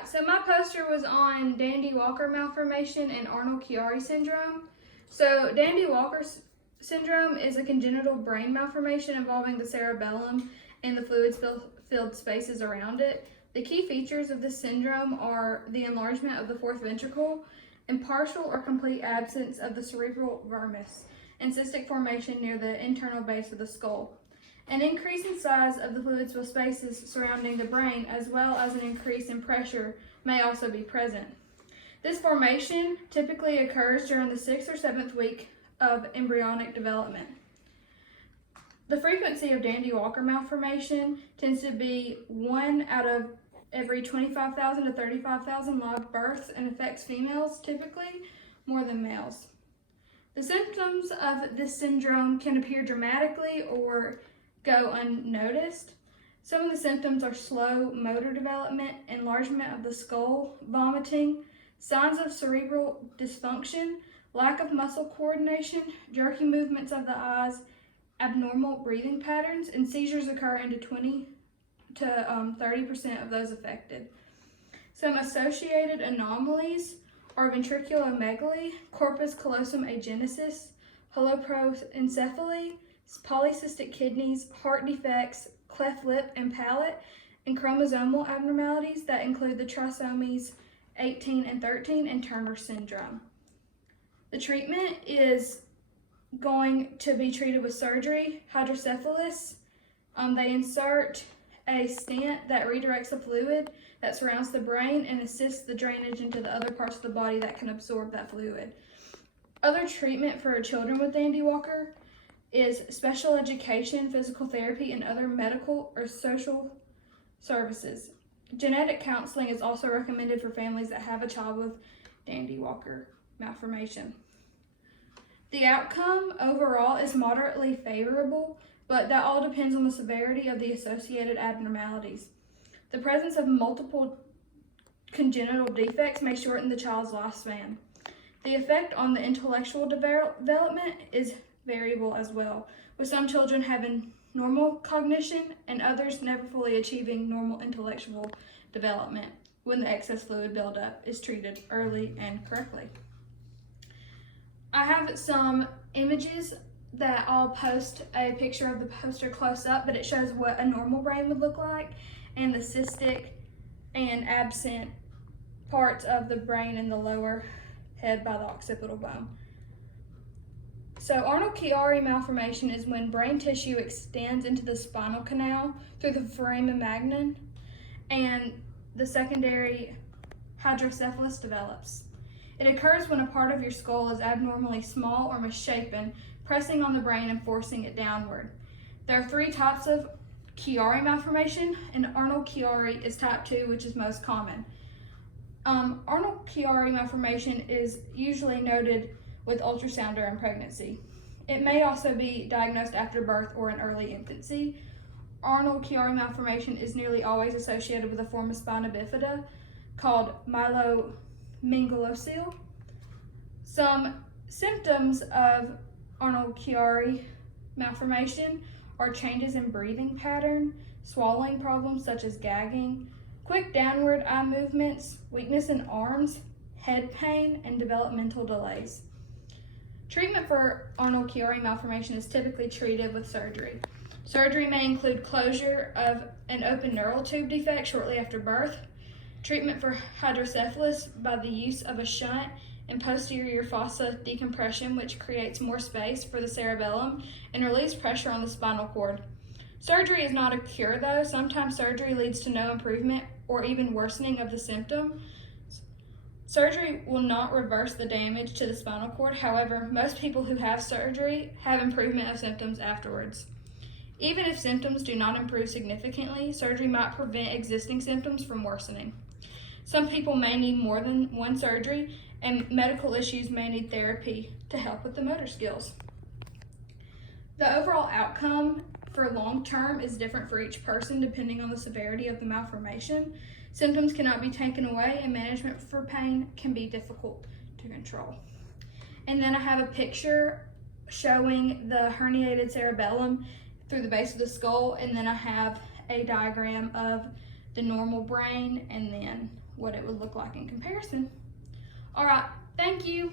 Alright, so my poster was on Dandy-Walker malformation and Arnold-Chiari syndrome. So Dandy-Walker syndrome is a congenital brain malformation involving the cerebellum and the fluid-filled spaces around it. The key features of this syndrome are the enlargement of the fourth ventricle and partial or complete absence of the cerebral vermis and cystic formation near the internal base of the skull. An increase in size of the fluid-filled spaces surrounding the brain, as well as an increase in pressure, may also be present. This formation typically occurs during the 6th or 7th week of embryonic development. The frequency of Dandy-Walker malformation tends to be 1 out of every 25,000 to 35,000 live births and affects females typically more than males. The symptoms of this syndrome can appear dramatically or go unnoticed. Some of the symptoms are slow motor development, enlargement of the skull, vomiting, signs of cerebral dysfunction, lack of muscle coordination, jerky movements of the eyes, abnormal breathing patterns, and seizures occur in 20 to 30% of those affected. Some associated anomalies are ventriculomegaly, corpus callosum agenesis, holoproencephaly, polycystic kidneys, heart defects, cleft lip and palate, and chromosomal abnormalities that include the trisomies 18 and 13 and Turner syndrome. The treatment is going to be treated with surgery, hydrocephalus. They insert a stent that redirects the fluid that surrounds the brain and assists the drainage into the other parts of the body that can absorb that fluid. Other treatment for children with Dandy-Walker is special education, physical therapy, and other medical or social services. Genetic counseling is also recommended for families that have a child with Dandy-Walker malformation. The outcome overall is moderately favorable, but that all depends on the severity of the associated abnormalities. The presence of multiple congenital defects may shorten the child's lifespan. The effect on the intellectual development is variable as well, with some children having normal cognition and others never fully achieving normal intellectual development when the excess fluid buildup is treated early and correctly. I have some images that I'll post a picture of the poster close up, but it shows what a normal brain would look like and the cystic and absent parts of the brain in the lower head by the occipital bone. So Arnold-Chiari malformation is when brain tissue extends into the spinal canal through the foramen magnum and the secondary hydrocephalus develops. It occurs when a part of your skull is abnormally small or misshapen, pressing on the brain and forcing it downward. There are 3 types of Chiari malformation, and Arnold-Chiari is type 2, which is most common. Arnold-Chiari malformation is usually noted with ultrasound during pregnancy. It may also be diagnosed after birth or in early infancy. Arnold-Chiari malformation is nearly always associated with a form of spina bifida called myelomengolocele. Some symptoms of Arnold-Chiari malformation are changes in breathing pattern, swallowing problems such as gagging, quick downward eye movements, weakness in arms, head pain, and developmental delays. Treatment for Arnold-Chiari malformation is typically treated with surgery. Surgery may include closure of an open neural tube defect shortly after birth, treatment for hydrocephalus by the use of a shunt and posterior fossa decompression, which creates more space for the cerebellum and relieves pressure on the spinal cord. Surgery is not a cure though. Sometimes surgery leads to no improvement or even worsening of the symptom. Surgery will not reverse the damage to the spinal cord. However, most people who have surgery have improvement of symptoms afterwards. Even if symptoms do not improve significantly, surgery might prevent existing symptoms from worsening. Some people may need more than one surgery, and medical issues may need therapy to help with the motor skills. The overall outcome for long term is different for each person depending on the severity of the malformation. Symptoms cannot be taken away, and management for pain can be difficult to control. And then I have a picture showing the herniated cerebellum through the base of the skull, and then I have a diagram of the normal brain, and then what it would look like in comparison. All right, thank you.